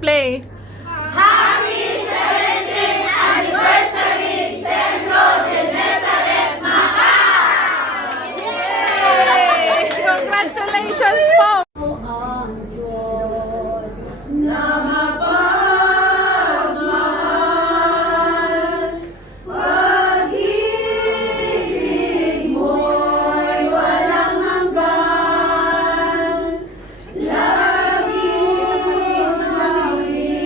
Play. Happy 17th Anniversary, Centro de Nazaret, Macau! Yay! Congratulations po! Ang Diyos na mapagmahal, pag-ibig mo'y walang hanggan, laging maging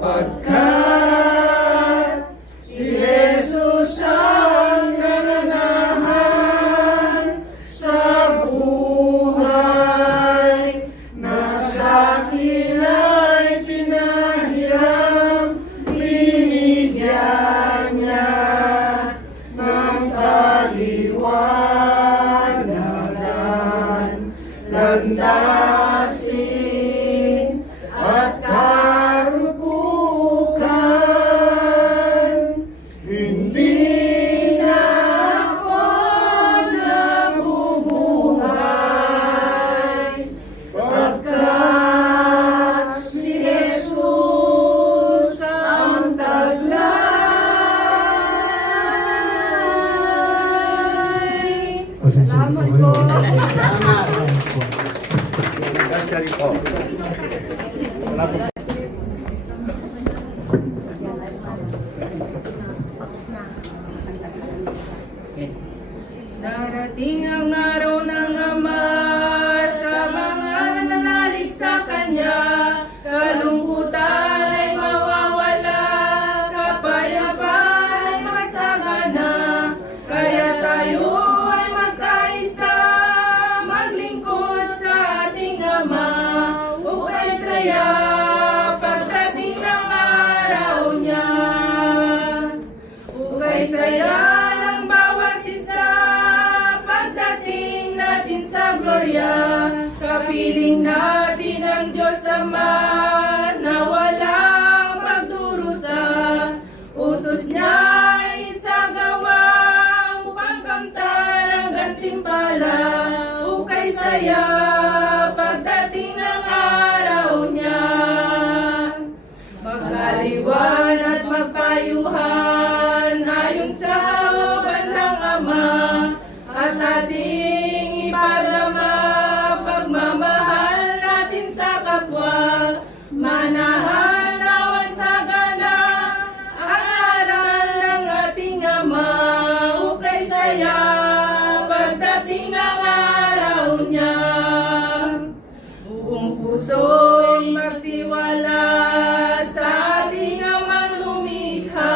sapagkat si Jesus ang nananahan sa buhay na sa akin ay pinahiram, binigyan niya ng kaliwanagan, landasin at karupukan. Hindi na ako nabubuhay pagkat si Jesus ang taglay. Salamat po. Anniversary po. Darating ang araw ng Ama sa mga nananalig sa Kanya. Kalungkutan ay mawawala, kapayapaan ay masagana. Kaya tayo ay magkaisa, maglingkod sa ating Ama. Ukay saya pagdating ng araw niya. Ukay saya ng bawat isa pagdating natin sa glorya. Kapiling natin ang Diyos Ama na walang pagdurusa. Utos niya ay isagawa upang kamtan ang gantimpala. Ukay saya pagdating ng araw niya. Magkaliwan at magpayuhan ayon sa kalooban ng Ama, at ating ipadama pagmamahal natin sa kapwa. Manahan awan sagana ang aral ng ating Ama. Ukay saya pagdating ng araw niya. Buong puso'y magtiwala sa ating Amang lumikha.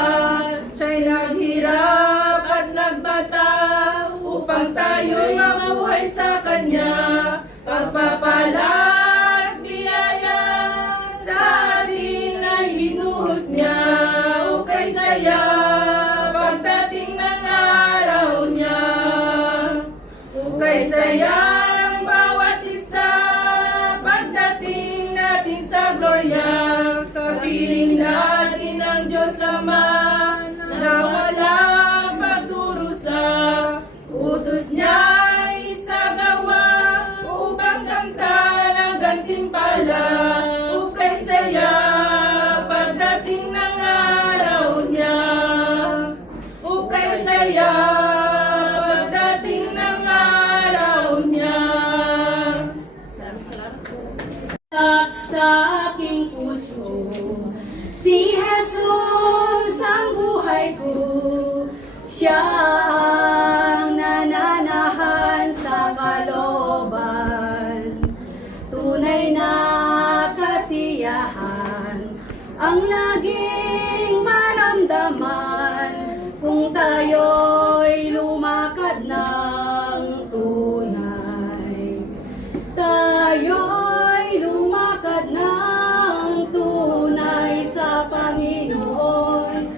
Siya'y naghirap at nagbata upang tayo'y mabuhay sa Kanya. Pagpapala at biyaya sa atin ay binuhos niya. Ukay saya pagdating ng araw niya. Ukay saya ng bawat isa pagdating natin sa glorya. Kapiling natin ang Diyos Ama na walang pagdurusa. Utos niya ay isagawa upang kamtan ang gantimpala. Ukay saya pagdating ng araw niya. Ukay saya pagdating ng araw niya. Sa aking puso, si Jesus ang buhay ko. Siya ang nananahan sa kalooban. Tunay na kasiyahan ang laging maramdaman kung tayo'y lumakad ng tunay. Tayo'y lumakad ng tunay sa Panginoon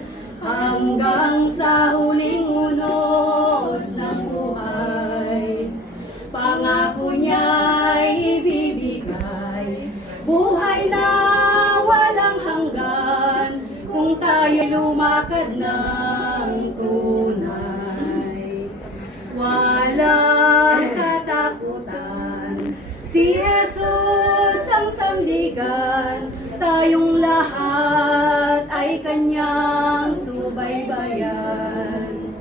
hanggang sa huling unos ng buhay. Pangako niya'y ibibigay buhay na walang hanggan kung tayo'y lumakad ng tunay. Walang katakutan, si Jesus ang sandigan, tayong lahat ay Kanyang subaybayan.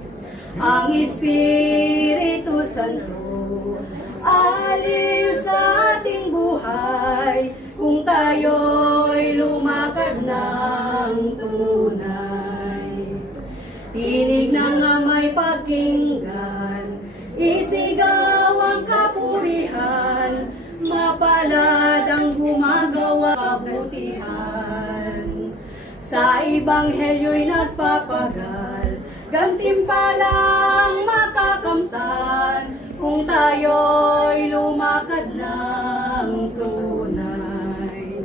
Ang Espiritu Santo alin sa ating buhay kung tayo'y lumakad ng tunay. Tinig ng amay pakinggan, isigaw ang kapurihan, mapalad ang gumagawa kabutihan. sa Ebanghelyo'y nagpapagal, gantimpalang makakamtan kung tayo'y lumakad ng tunay.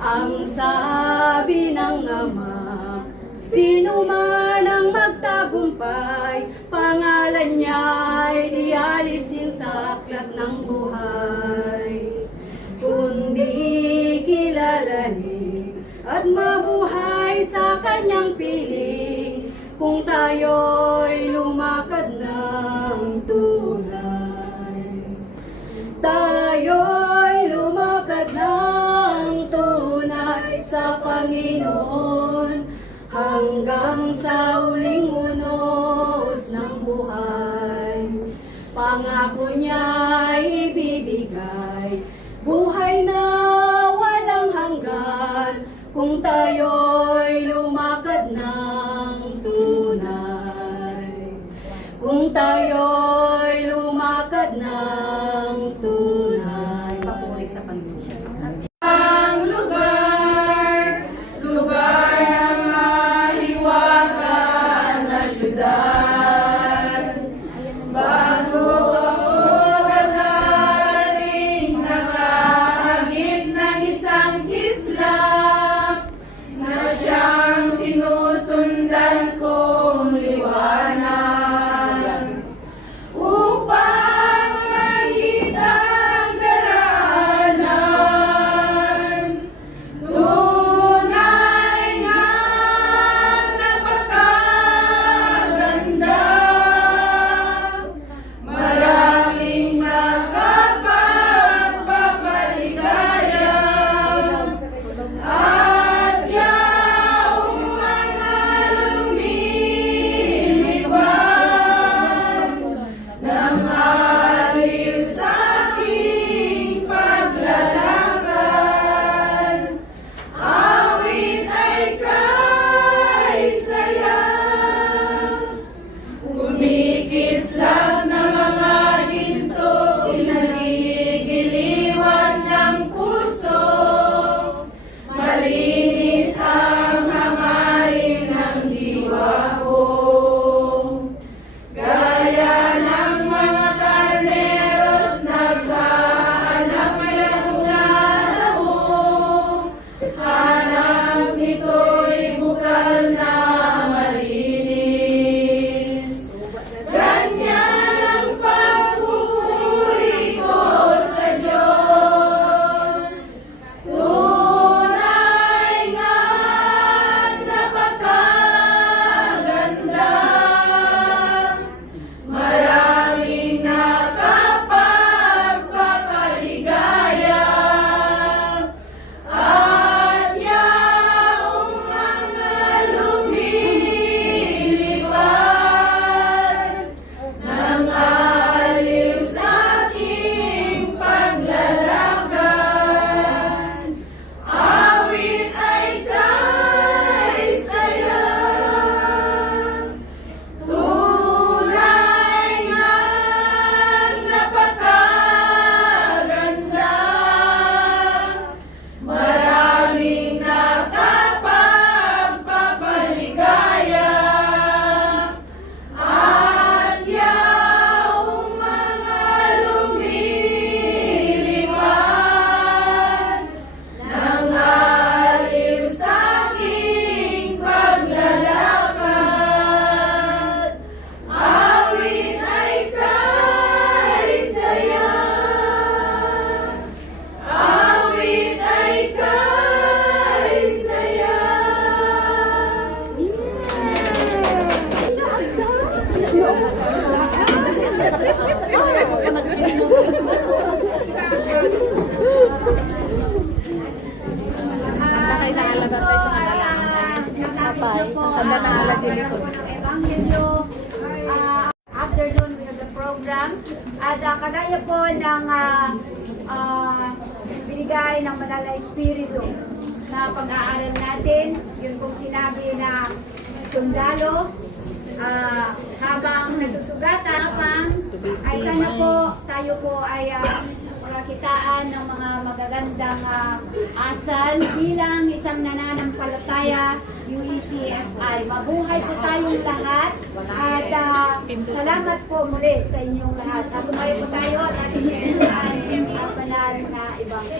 Ang sabi ng Ama, sino man ang magtagumpay, pangalan niya'y di alisin sa aklat ng buhay. Kundi kilalanin at mabuhay sa kanyang piling, kung tayo'y lumakad ng tunay. Tayo'y lumakad ng tunay sa Panginoon, hanggang sa huling unos ng buhay. Pangako niya'y ibibigay, buhay na walang hanggan, kung tayo'y lumakad ng tunay. Kung tayo'y lumakad ng tunay. Papuri sa Panginoon. Ang lugar, lugar ng mahiwagan na syudad. Bago ako gagaling, nakahagip ng isang kislap, na siyang sinusundan kong liwanag, upang makita ang daraanan. Tunay nga napakaganda, maraming nakapagpapaligaya, at yaong mga lumilipad ng aliw sa aking paglalakad. Awit ay kay saya, kumikislap na mga ginto, kinagigiliwan ng puso. Malinis ang hangarin ng diwa ko, gaya ng mga karneros naghahanap ng damo. Hanap nito'y bukal na malinis. Ganyan ang pagpupuri ko sa Diyos. Tunay nga napakaganda, maraming nakapagpapaligaya, at yaong mga lumilipad ng aliw sa aking paglalakad. Awit ay kay saya, tunay nga napakaganda, maraming nakapagpapaligaya, at yaong mga lumilipad ng aliw sa aking paglalakad. Awit ay kay saya, awit ay kay saya. Tayo na alaga tayo sa kanila. Tanda na ala dili ko. Evangelyo. Afternoon we have the program. At kagaya po ng binigay ng Banal na Espiritu na pag-aaral natin, yun pong sinabi na sundalo, habang nasusugatan, ay sana po tayo po ay pagkakitaan ng mga magagandang asal bilang isang nananampalataya Bisaya, UECFI. Mabuhay po tayong lahat at salamat po muli sa inyong lahat. At tumayo po tayo at ating sinundan ang banal na ibang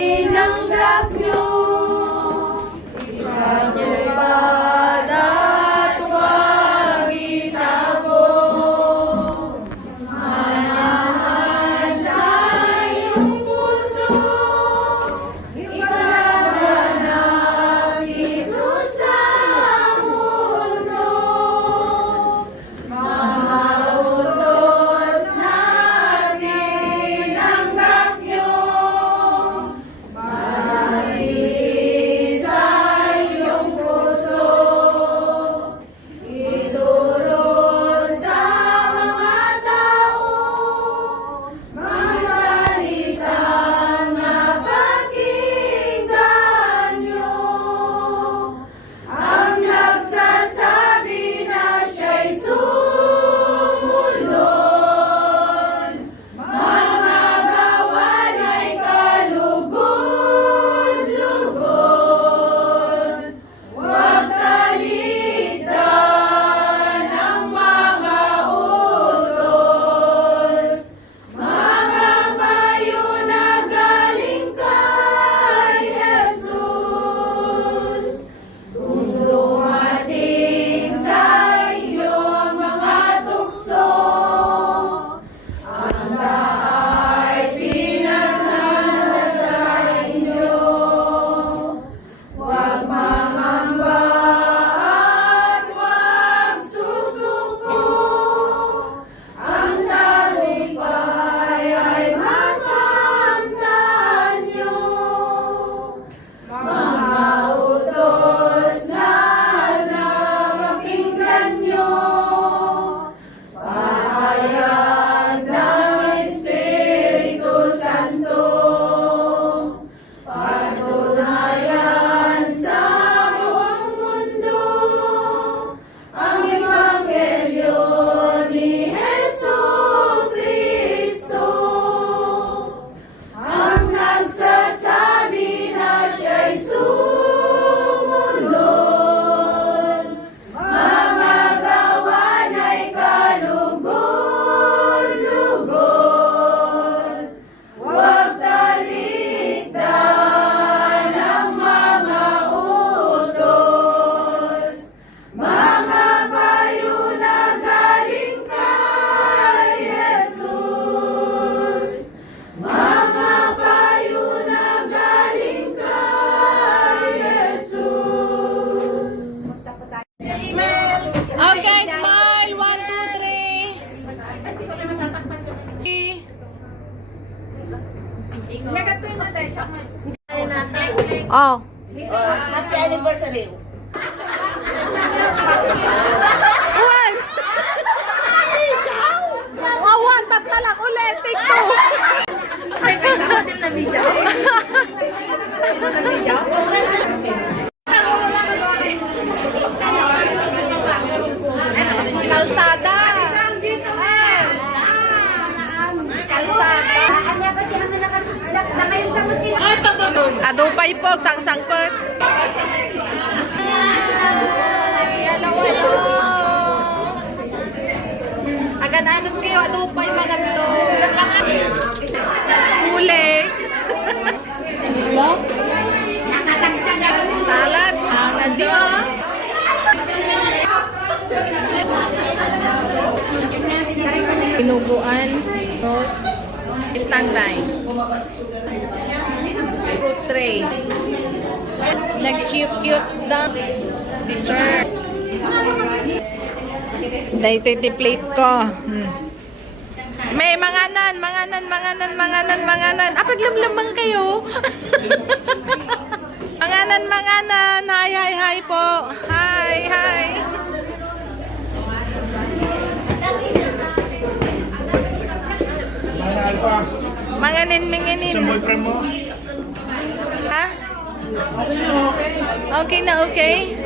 Tinanggap nyo, ikalupad at huwag itago. Manahan sa iyong puso, ipalaganap dito sa mundo. Mga utos na tinanggap nyo, manalig sa iyong puso, ituro sa mga tao, mga salitang napakinggan nyo. Ang nagsasabi na siya'y sumunod, mga gawan ay kalugod-lugod. Huwag talikdan ang mga utos, mga payo na galing kay Jesus. Kung dumating sa iyo ang mga tukso, ang ay pinaghanda sa inyo. Huwag mangamba at huwag susuko, ang tagumpay ay makamtan nyo. Mga utos na napakinggan nyo, pahayag ng Espiritu Santo, patunayan sa buong mundo ang Ebanghelyo ni Jesucristo. Ang nagsasabi na siya'y sumunod, mga gawan ay kalugod-lugod. Huwag talikdan ang mga utos, mga payo na galing kay Jesus. Mga payo na galing kay Jesus. Okay, smile. 1, 2, 3. Oh. Happy anniversary. Uy! Wawan, tatalak ulit. Take two. Kalsada. Adupay po, sang-sangpot. Agan anos kayo, adupay mga to. Huli. Salad. Nasi oh. Tinuguan. Rose. Standby. Fruit tray. Nag-cute-cute na. Dessert. Dahil plate ko. May manganan. Paglamlamang kayo. Manganan. Hi po. Hi. Manganin. Sa boyfriend mo? Ha? Okay na, okay?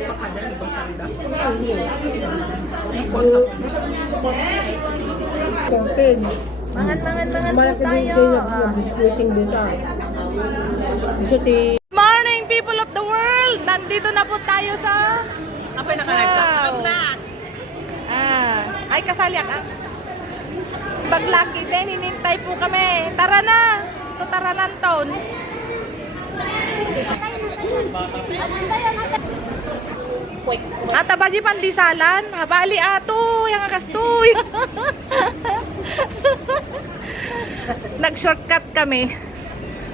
Mangan po tayo. Waiting dito. Morning, people of the world! Nandito na po tayo sa... Apoy na ay, kasali ka. Baglaki din, hinintay po kami. Tara na! Ito Taranan Town. Ata baji pandisalan, habali ato, yang akastoy. Nag-shortcut kami.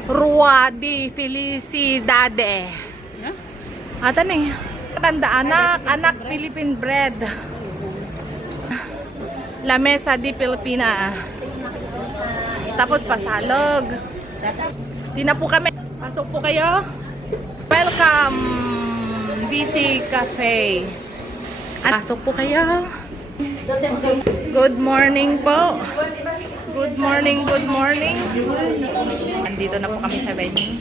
Rua di Felicidade. Ata ni. Tanda anak Philippine bread. La Mesa di Pilipina. Tapos pasalog. Di na po kami. Pasok po kayo. Welcome DC Cafe. Pasok po kayo. Good morning po. Good morning, good morning. Andito na po kami sa venue.